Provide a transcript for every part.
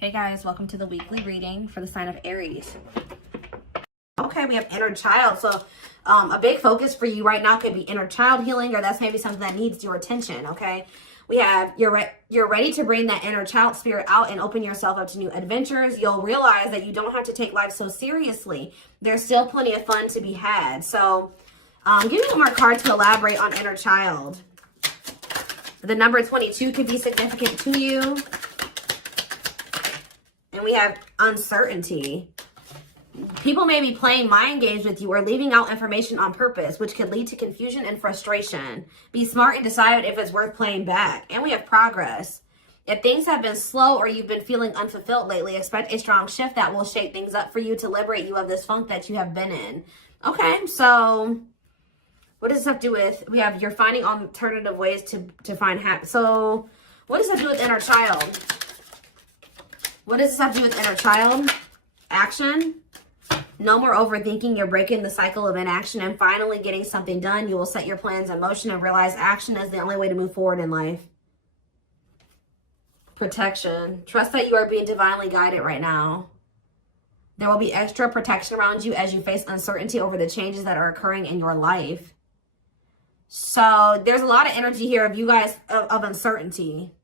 Hey guys, welcome to the weekly reading for the sign of Aries. Okay, we have inner child. So a big focus for you right now could be inner child healing, or that's maybe something that needs your attention, okay? We have you're ready to bring that inner child spirit out and open yourself up to new adventures. You'll realize that you don't have to take life so seriously. There's still plenty of fun to be had. So give me one more card to elaborate on inner child. The number 22 could be significant to you. And we have uncertainty. People may be playing mind games with you or leaving out information on purpose, which could lead to confusion and frustration. Be smart and decide if it's worth playing back. And we have progress. If things have been slow or you've been feeling unfulfilled lately, expect a strong shift that will shake things up for you to liberate you of this funk that you have been in. Okay, so what does this have to do with? We have you're finding alternative ways to find happiness. So what does that do with inner child? What does this have to do with inner child? Action. No more overthinking. You're breaking the cycle of inaction and finally getting something done. You will set your plans in motion and realize action is the only way to move forward in life. Protection. Trust that you are being divinely guided right now. There will be extra protection around you as you face uncertainty over the changes that are occurring in your life. So there's a lot of energy here of you guys of uncertainty.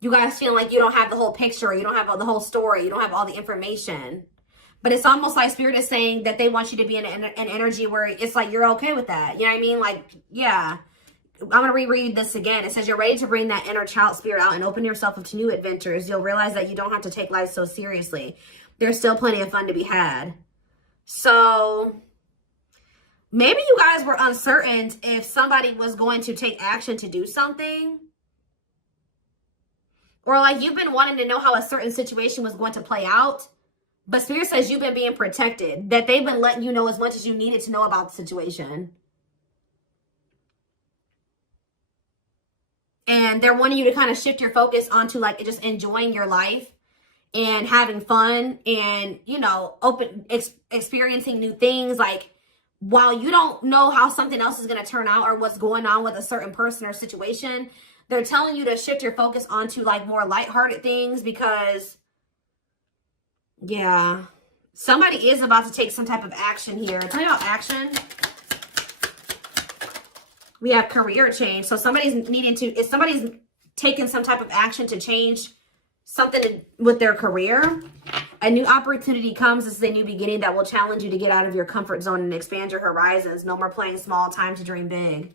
You guys feel like you don't have the whole picture. You don't have the whole story. You don't have all the information. But it's almost like Spirit is saying that they want you to be in an energy where it's like you're okay with that. You know what I mean? Like, yeah. I'm going to reread this again. It says you're ready to bring that inner child spirit out and open yourself up to new adventures. You'll realize that you don't have to take life so seriously. There's still plenty of fun to be had. So maybe you guys were uncertain if somebody was going to take action to do something. Or like you've been wanting to know how a certain situation was going to play out. But Spirit says you've been being protected. That they've been letting you know as much as you needed to know about the situation. And they're wanting you to kind of shift your focus onto like just enjoying your life. And having fun. And, you know, experiencing new things. Like while you don't know how something else is going to turn out. Or what's going on with a certain person or situation. They're telling you to shift your focus onto like more lighthearted things because, yeah, somebody is about to take some type of action here. Tell me about action. We have career change. So somebody's if somebody's taking some type of action to change something with their career, a new opportunity comes. This is a new beginning that will challenge you to get out of your comfort zone and expand your horizons. No more playing small, time to dream big.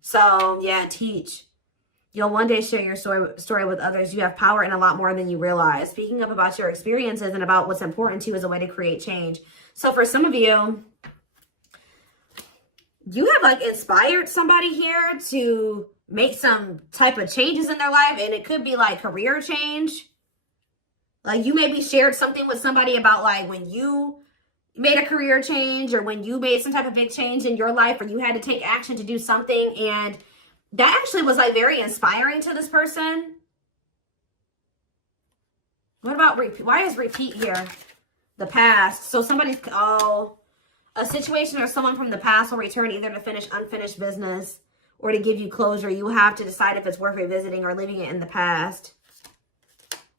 So yeah, teach. You'll one day share your story with others. You have power in a lot more than you realize. Speaking up about your experiences and about what's important to you is a way to create change. So for some of you, you have like inspired somebody here to make some type of changes in their life. And it could be like career change. Like you maybe shared something with somebody about like when you made a career change or when you made some type of big change in your life or you had to take action to do something, and that actually was like very inspiring to this person. What about repeat? Why is repeat here? The past. So somebody's, a situation or someone from the past will return either to finish unfinished business or to give you closure. You have to decide if it's worth revisiting or leaving it in the past.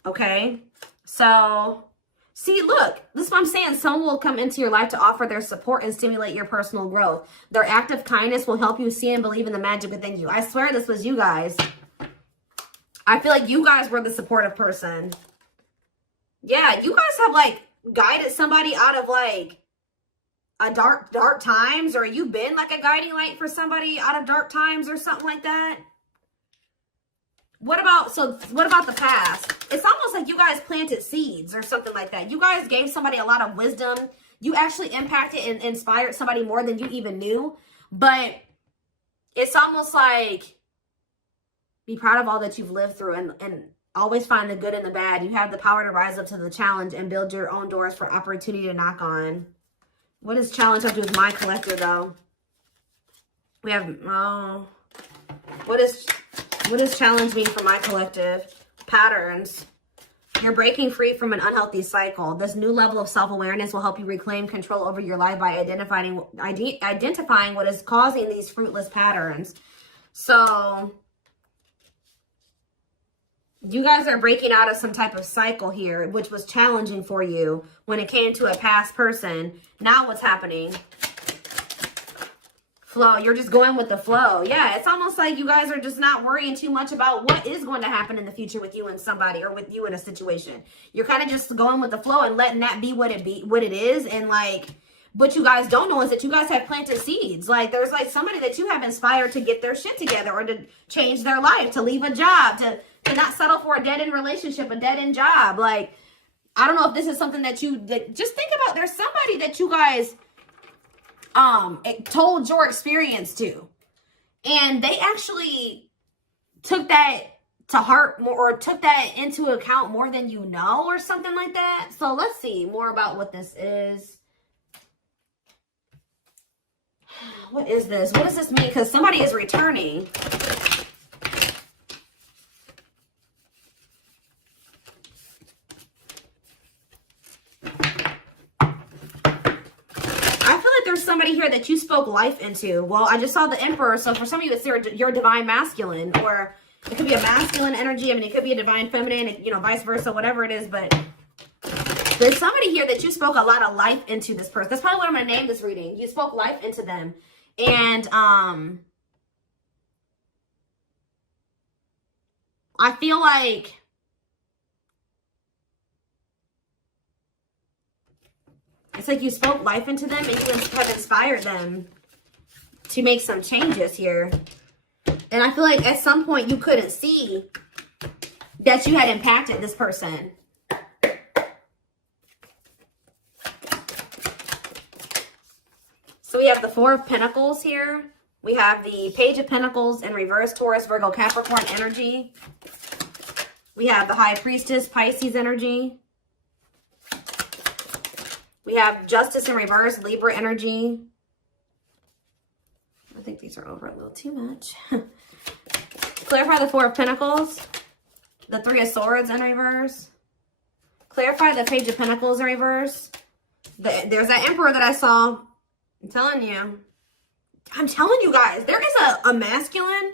Okay. So see, look, this is what I'm saying. Someone will come into your life to offer their support and stimulate your personal growth. Their act of kindness will help you see and believe in the magic within you. I swear this was you guys. I feel like you guys were the supportive person. Yeah, you guys have like guided somebody out of like a dark times, or you've been like a guiding light for somebody out of dark times or something like that. What about the past? It's almost like you guys planted seeds or something like that. You guys gave somebody a lot of wisdom. You actually impacted and inspired somebody more than you even knew. But it's almost like be proud of all that you've lived through and always find the good and the bad. You have the power to rise up to the challenge and build your own doors for opportunity to knock on. What does challenge have to do with my collector though? We have, what does challenge mean for my collective? Patterns. You're breaking free from an unhealthy cycle. This new level of self-awareness will help you reclaim control over your life by identifying what is causing these fruitless patterns. So You guys are breaking out of some type of cycle here, which was challenging for you when it came to a past person. Now what's happening? Flow. You're just going with the flow. Yeah, it's almost like you guys are just not worrying too much about what is going to happen in the future with you and somebody, or with you in a situation. You're kind of just going with the flow and letting that be what it is. And like, what you guys don't know is that you guys have planted seeds. Like, there's like somebody that you have inspired to get their shit together, or to change their life, to leave a job, to not settle for a dead-end relationship, a dead-end job. Like, I don't know if this is something that just think about. There's somebody that you guys told your experience to, and they actually took that to heart more, or took that into account more than you know, or something like that. So let's see more about what this is. What is this? What does this mean? Because somebody is returning. Somebody here that you spoke life into. Well, I just saw the Emperor, so for some of you, it's your divine masculine, or it could be a masculine energy. I mean, it could be a divine feminine, you know, vice versa, whatever it is. But there's somebody here that you spoke a lot of life into this person. That's probably what I'm going to name this reading. You spoke life into them. And I feel like it's like you spoke life into them, and you have inspired them to make some changes here. And I feel like at some point you couldn't see that you had impacted this person. So we have the Four of Pentacles here. We have the Page of Pentacles in reverse, Taurus, Virgo, Capricorn energy. We have the High Priestess, Pisces energy. We have Justice in reverse, Libra energy. I think these are over a little too much. Clarify the Four of Pentacles. The Three of Swords in reverse. Clarify the Page of Pentacles in reverse. There's that Emperor that I saw. I'm telling you guys, there is a masculine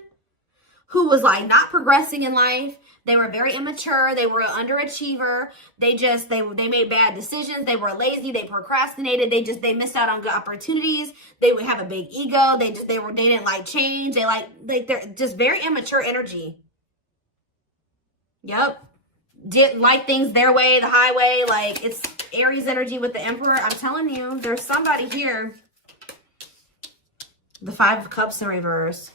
who was like not progressing in life. They were very immature. They were an underachiever. They made bad decisions. They were lazy. They procrastinated. They missed out on good opportunities. They would have a big ego. They didn't like change. They're just very immature energy. Yep. Didn't like things their way, the highway. Like, it's Aries energy with the Emperor. I'm telling you, there's somebody here. The Five of Cups in reverse.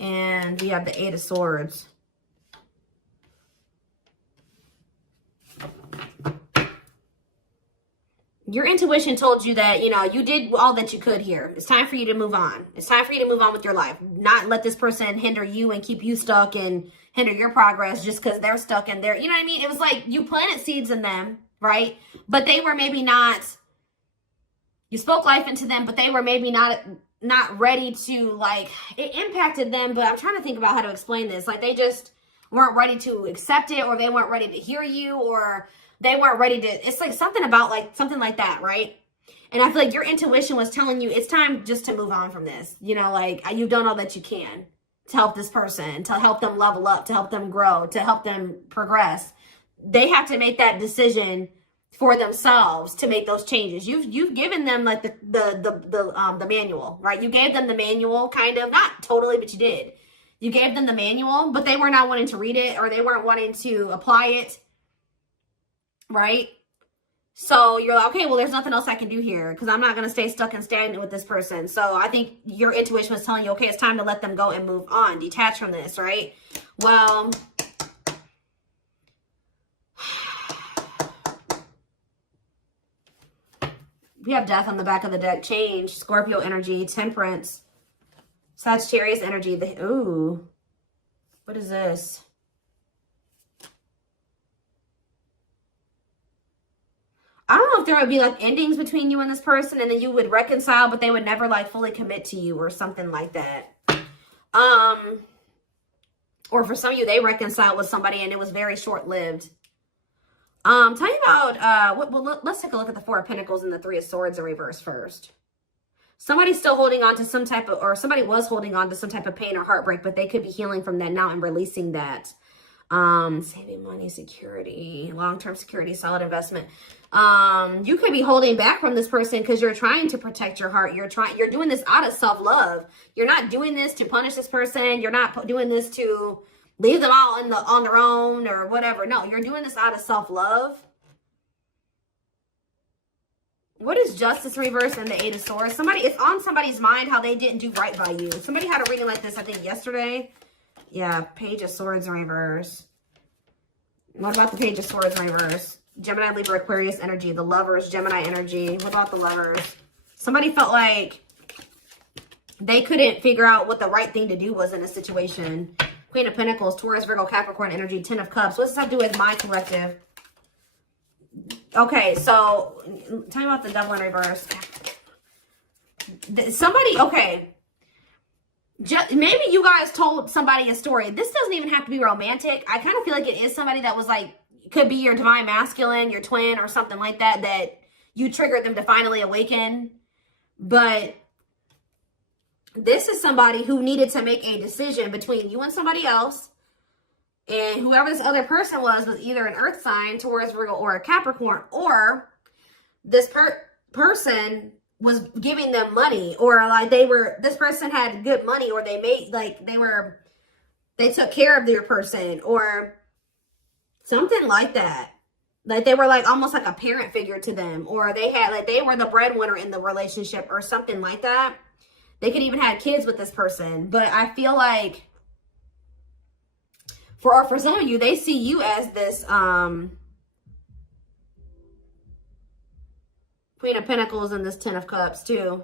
And we have the Eight of Swords. Your intuition told you that, you know, you did all that you could here. It's time for you to move on. It's time for you to move on with your life. Not let this person hinder you and keep you stuck and hinder your progress just because they're stuck in there. You know what I mean? It was like you planted seeds in them, right? But they were maybe not, you spoke life into them, but they were maybe not ready to, like, it impacted them. But I'm trying to think about how to explain this. Like, they just weren't ready to accept it, or they weren't ready to hear you, or they weren't ready to, it's like something about like, something like that, right? And I feel like your intuition was telling you it's time just to move on from this. You know, like, you've done all that you can to help this person, to help them level up, to help them grow, to help them progress. They have to make that decision for themselves to make those changes. You've given them like the manual, right? You gave them the manual, kind of, not totally, but you did. You gave them the manual, but they were not wanting to read it, or they weren't wanting to apply it, right? So you're like, okay, well, there's nothing else I can do here because I'm not going to stay stuck and stagnant with this person. So I think your intuition was telling you, okay, it's time to let them go and move on, detach from this, right? Well, we have Death on the back of the deck. Change, Scorpio energy, Temperance, Sagittarius energy. Ooh, what is this? I don't know if there would be like endings between you and this person, and then you would reconcile, but they would never like fully commit to you or something like that. Or for some of you, they reconciled with somebody and it was very short-lived. Tell me about, let's take a look at the Four of Pentacles and the Three of Swords in reverse first. Somebody's still holding on to some type of, or somebody was holding on to some type of pain or heartbreak, but they could be healing from that now and releasing that. Saving money, security, long-term security, solid investment. You could be holding back from this person because you're trying to protect your heart. You're doing this out of self-love. You're not doing this to punish this person. You're not doing this to leave them all on their own or whatever. No, you're doing this out of self-love. What is Justice reverse and the Eight of Swords? It's on somebody's mind how they didn't do right by you. Somebody had a reading like this, I think, yesterday. Yeah, Page of Swords in reverse. What about the Page of Swords in reverse? Gemini, Libra, Aquarius energy. The Lovers, Gemini energy. What about the Lovers? Somebody felt like they couldn't figure out what the right thing to do was in a situation. Queen of Pentacles, Taurus, Virgo, Capricorn energy. Ten of Cups. What does this have to do with my collective? Okay, so tell me about the Devil in reverse. Okay. Maybe you guys told somebody a story. This doesn't even have to be romantic. I kind of feel like it is somebody that was like, could be your divine masculine, your twin or something like that, that you triggered them to finally awaken. But this is somebody who needed to make a decision between you and somebody else. And whoever this other person was either an earth sign, Taurus, Virgo, or a Capricorn, or this person was giving them money, or like this person had good money, or they took care of their person, or something like that. Like they were like almost like a parent figure to them, or they were the breadwinner in the relationship or something like that. They could even have kids with this person. But I feel like for some of you, they see you as this Queen of Pentacles and this Ten of Cups too.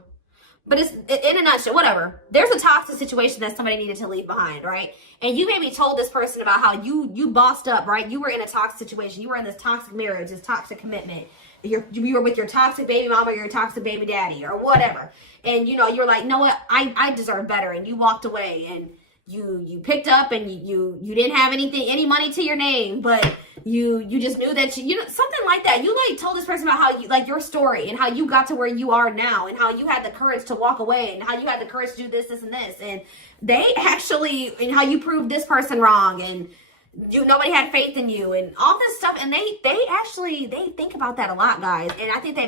But it's in a nutshell, whatever. There's a toxic situation that somebody needed to leave behind, right? And you maybe told this person about how you bossed up, right? You were in a toxic situation. You were in this toxic marriage, this toxic commitment. You were with your toxic baby mama or your toxic baby daddy or whatever. And, you're like, no, what? I deserve better. And you walked away and you picked up and you didn't have any money to your name, but you just knew that something like that. You like told this person about how you, like, your story and how you got to where you are now and how you had the courage to walk away and how you had the courage to do this and this. And they actually, and how you proved this person wrong and nobody had faith in you and all this stuff. And they think about that a lot, guys. And I think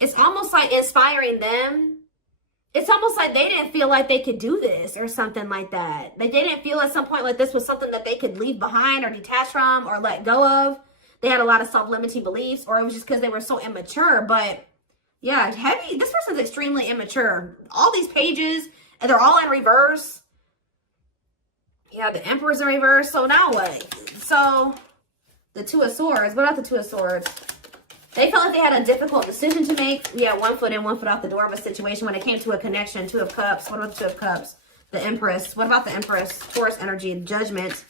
it's almost like inspiring them. It's almost like they didn't feel like they could do this or something like that. They didn't feel at some point like this was something that they could leave behind or detach from or let go of. They had a lot of self-limiting beliefs, or it was just because they were so immature. But yeah, this person's extremely immature. All these pages, and they're all in reverse. Yeah, the Emperor's in reverse. So now what? So the Two of Swords. What about the Two of Swords? They felt like they had a difficult decision to make. Yeah, 1 foot in, 1 foot out the door of a situation when it came to a connection. Two of Cups. What about the Two of Cups? The Empress. What about the Empress? Taurus energy, Judgment.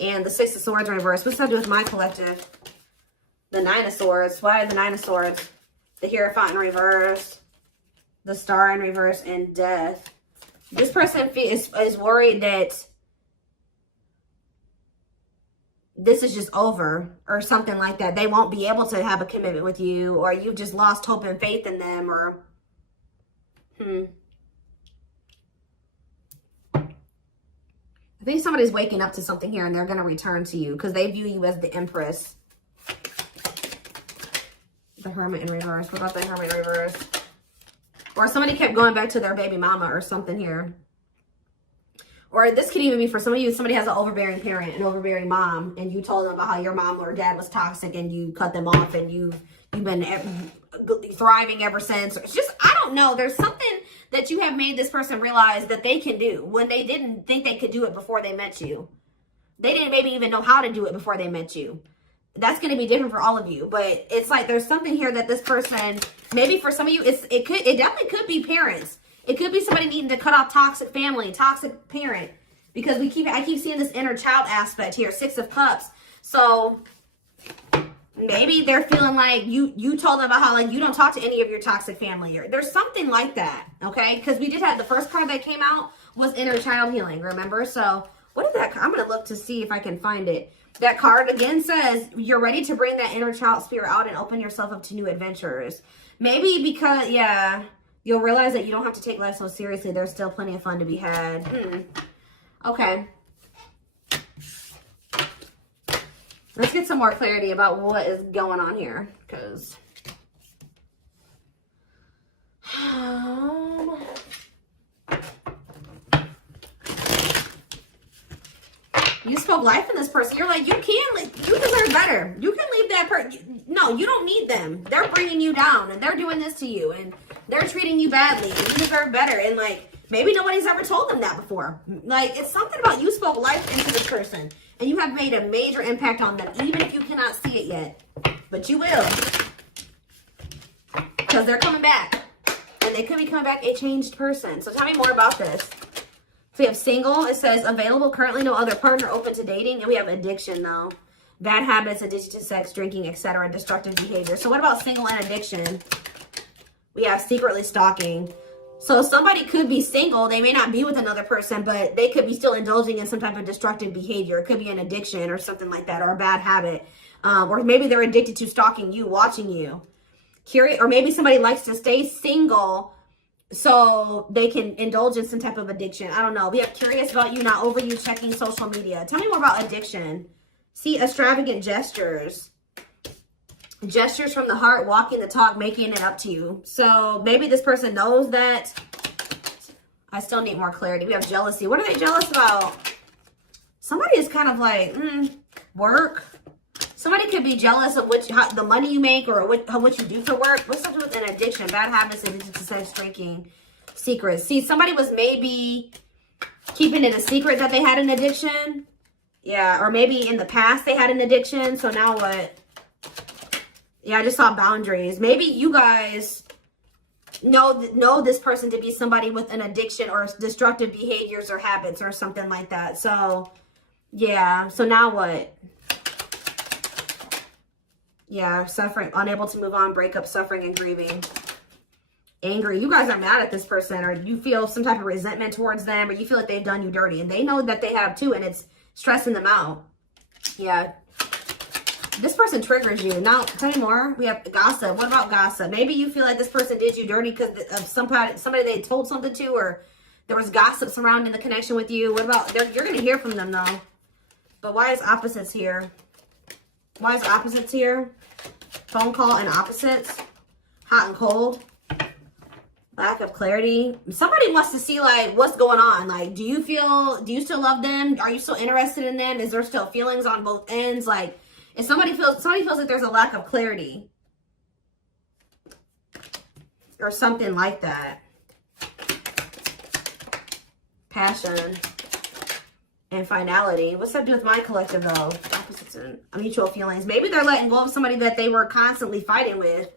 And the Six of Swords in reverse. What's that do with my collective? The Nine of Swords. Why the Nine of Swords? The Hierophant in reverse. The Star in reverse. And Death. This person is worried that this is just over or something like that. They won't be able to have a commitment with you, or you've just lost hope and faith in them, or I think somebody's waking up to something here and they're going to return to you because they view you as the Empress. The Hermit in reverse. What about the Hermit in reverse? Or somebody kept going back to their baby mama or something here. Or this could even be for some of you, somebody has an overbearing parent, an overbearing mom, and you told them about how your mom or dad was toxic and you cut them off and you've been thriving ever since. It's just, I don't know. There's something that you have made this person realize that they can do when they didn't think they could do it before they met you. They didn't maybe even know how to do it before they met you. That's going to be different for all of you. But it's like there's something here that this person, maybe for some of you, it definitely could be parents. It could be somebody needing to cut off toxic family, toxic parent, because I keep seeing this inner child aspect here, Six of Cups. So maybe they're feeling like you told them about how like you don't talk to any of your toxic family. Or there's something like that, okay? Because we did have the first card that came out was inner child healing, remember? So what is that? I'm going to look to see if I can find it. That card again says you're ready to bring that inner child spirit out and open yourself up to new adventures. Maybe because, yeah, you'll realize that you don't have to take life so seriously. There's still plenty of fun to be had. Okay. Let's get some more clarity about what is going on here, because you spoke life in this person. You're like, you deserve better. You can leave that person. No, you don't need them. They're bringing you down, and they're doing this to you, and they're treating you badly, and you deserve better. And like, maybe nobody's ever told them that before. Like, it's something about you spoke life into this person, and you have made a major impact on them, even if you cannot see it yet. But you will. Because they're coming back. And they could be coming back a changed person. So tell me more about this. So we have single. It says available, currently no other partner, open to dating. And we have addiction, though. Bad habits, addiction to sex, drinking, etc. Destructive behavior. So what about single and addiction? We have secretly stalking. So somebody could be single. They may not be with another person, but they could be still indulging in some type of destructive behavior. It could be an addiction or something like that, or a bad habit. Or maybe they're addicted to stalking you, watching you. Curious, or maybe somebody likes to stay single so they can indulge in some type of addiction. I don't know. We have curious about you, not over you, checking social media. Tell me more about addiction. See, extravagant gestures. Gestures from the heart, walking the talk, making it up to you. So maybe this person knows that. I still need more clarity. We have jealousy. What are they jealous about? Somebody is kind of like, work. Somebody could be jealous of the money you make or what you do for work. What's something with an addiction? Bad habits, addiction to sex, drinking, secrets. See, somebody was maybe keeping it a secret that they had an addiction. Yeah, or maybe in the past they had an addiction. So now what? Yeah, I just saw boundaries. Maybe you guys know this person to be somebody with an addiction or destructive behaviors or habits or something like that. So, yeah. So now what? Yeah, suffering, unable to move on, breakup, suffering, and grieving. Angry. You guys are mad at this person, or you feel some type of resentment towards them, or you feel like they've done you dirty. And they know that they have too, and it's stressing them out. Yeah. This person triggers you. Now, tell me more. We have gossip. What about gossip? Maybe you feel like this person did you dirty because of somebody they told something to, or there was gossip surrounding the connection with you. What about, you're going to hear from them though. But why is opposites here? Why is opposites here? Phone call and opposites. Hot and cold. Lack of clarity. Somebody wants to see like what's going on. Like, do you still love them? Are you still interested in them? Is there still feelings on both ends? Like, if somebody feels like there's a lack of clarity or something like that. Passion and finality. What's that do with my collective though? Opposites and mutual feelings. Maybe they're letting go of somebody that they were constantly fighting with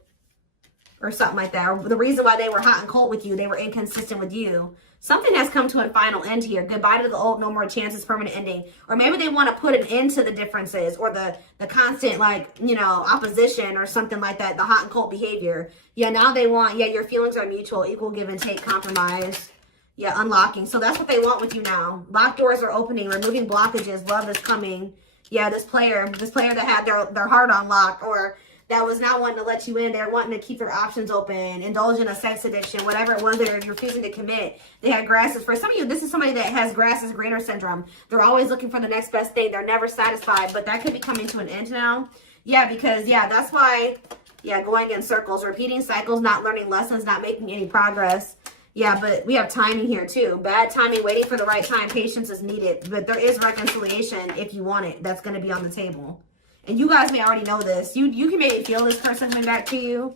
or something like that. Or the reason why they were hot and cold with you, they were inconsistent with you. Something has come to a final end here. Goodbye to the old, no more chances, permanent ending. Or maybe they want to put an end to the differences or the constant, like, you know, opposition or something like that. The hot and cold behavior. Yeah, now they want, yeah, your feelings are mutual, equal give and take, compromise. Yeah, unlocking. So that's what they want with you now. Locked doors are opening, removing blockages. Love is coming. Yeah, this player that had their heart on lock, or that was not wanting to let you in. They're wanting to keep their options open, indulge in a sex addiction, whatever it was they're refusing to commit. They had grasses. For some of you, this is somebody that has grass is greener syndrome. They're always looking for the next best thing. They're never satisfied, but that could be coming to an end now. Yeah, because, yeah, that's why, yeah, going in circles, repeating cycles, not learning lessons, not making any progress. Yeah, but we have timing here too. Bad timing, waiting for the right time. Patience is needed, but there is reconciliation if you want it. That's going to be on the table. And you guys may already know this. You can maybe feel this person coming back to you.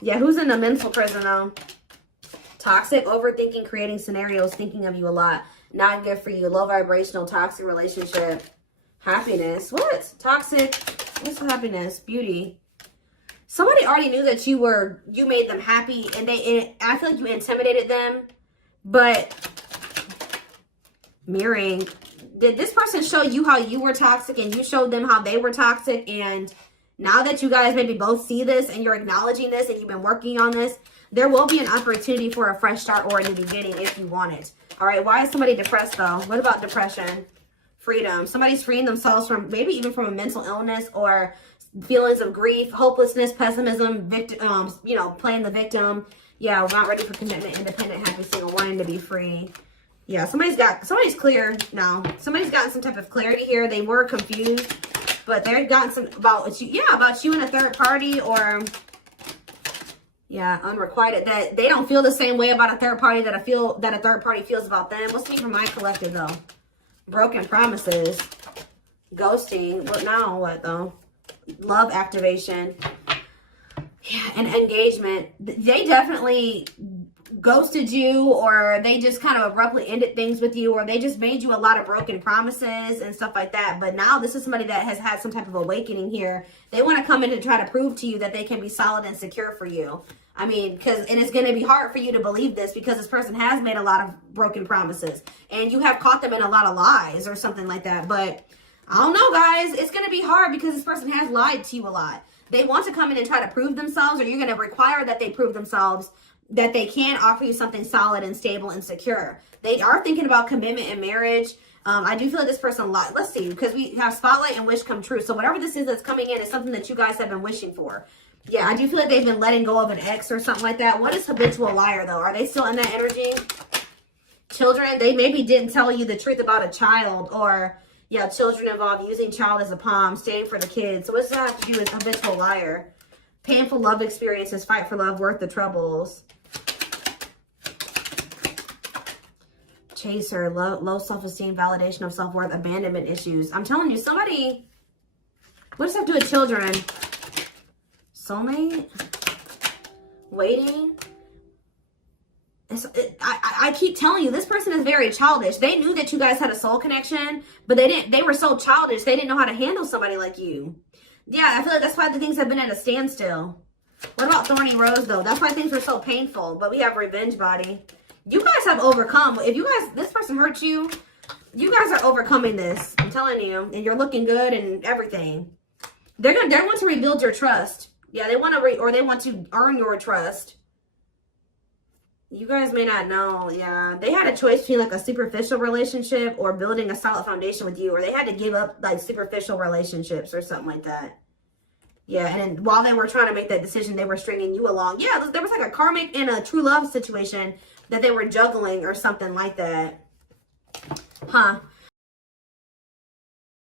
Yeah, who's in a mental prison though? Toxic, overthinking, creating scenarios, thinking of you a lot. Not good for you. Low vibrational, toxic relationship. Happiness. What? Toxic. What's happiness? Beauty. Somebody already knew that you made them happy, and I feel like you intimidated them. But mirroring. Did this person show you how you were toxic and you showed them how they were toxic? And now that you guys maybe both see this and you're acknowledging this and you've been working on this, there will be an opportunity for a fresh start or a new beginning if you want it. All right. Why is somebody depressed though? What about depression? Freedom. Somebody's freeing themselves from maybe even from a mental illness or feelings of grief, hopelessness, pessimism, victim, you know, playing the victim. Yeah, we're not ready for commitment, independent, happy, single, wanting to be free. Yeah, somebody's clear now. Somebody's gotten some type of clarity here. They were confused. But they've gotten some about you, yeah, about you and a third party, or yeah, unrequited, that they don't feel the same way about a third party that a third party feels about them. What's me for my collective though? Broken promises, ghosting. What now? What though? Love activation. Yeah, and engagement. They definitely ghosted you, or they just kind of abruptly ended things with you, or they just made you a lot of broken promises and stuff like that. But now this is somebody that has had some type of awakening here. They want to come in and try to prove to you that they can be solid and secure for you. I mean, and it's going to be hard for you to believe this because this person has made a lot of broken promises and you have caught them in a lot of lies or something like that. But I don't know, guys. It's going to be hard because this person has lied to you a lot. They want to come in and try to prove themselves, or you're going to require that they prove themselves that they can offer you something solid and stable and secure. They are thinking about commitment and marriage. I do feel like this person, let's see, because we have spotlight and wish come true. So whatever this is that's coming in is something that you guys have been wishing for. Yeah, I do feel like they've been letting go of an ex or something like that. What is habitual liar, though? Are they still in that energy? Children, they maybe didn't tell you the truth about a child, or yeah, children involved, using child as a palm, staying for the kids. So what's that have to do with habitual liar? Painful love experiences, fight for love, worth the troubles. Chaser, low self-esteem, validation of self-worth, abandonment issues. I'm telling you, somebody, what does that have to do with children? Soulmate? Waiting? I keep telling you, this person is very childish. They knew that you guys had a soul connection, but they were so childish, they didn't know how to handle somebody like you. Yeah, I feel like that's why the things have been at a standstill. What about Thorny Rose, though? That's why things were so painful, but we have Revenge Body. You guys have overcome. If you guys, this person hurt you, you guys are overcoming this. I'm telling you, and you're looking good and everything. They want to rebuild your trust. Yeah, they want to they want to earn your trust. You guys may not know. Yeah, they had a choice between like a superficial relationship or building a solid foundation with you, or they had to give up like superficial relationships or something like that. Yeah, and then while they were trying to make that decision, they were stringing you along. Yeah, there was like a karmic and a true love situation that they were juggling or something like that. Huh.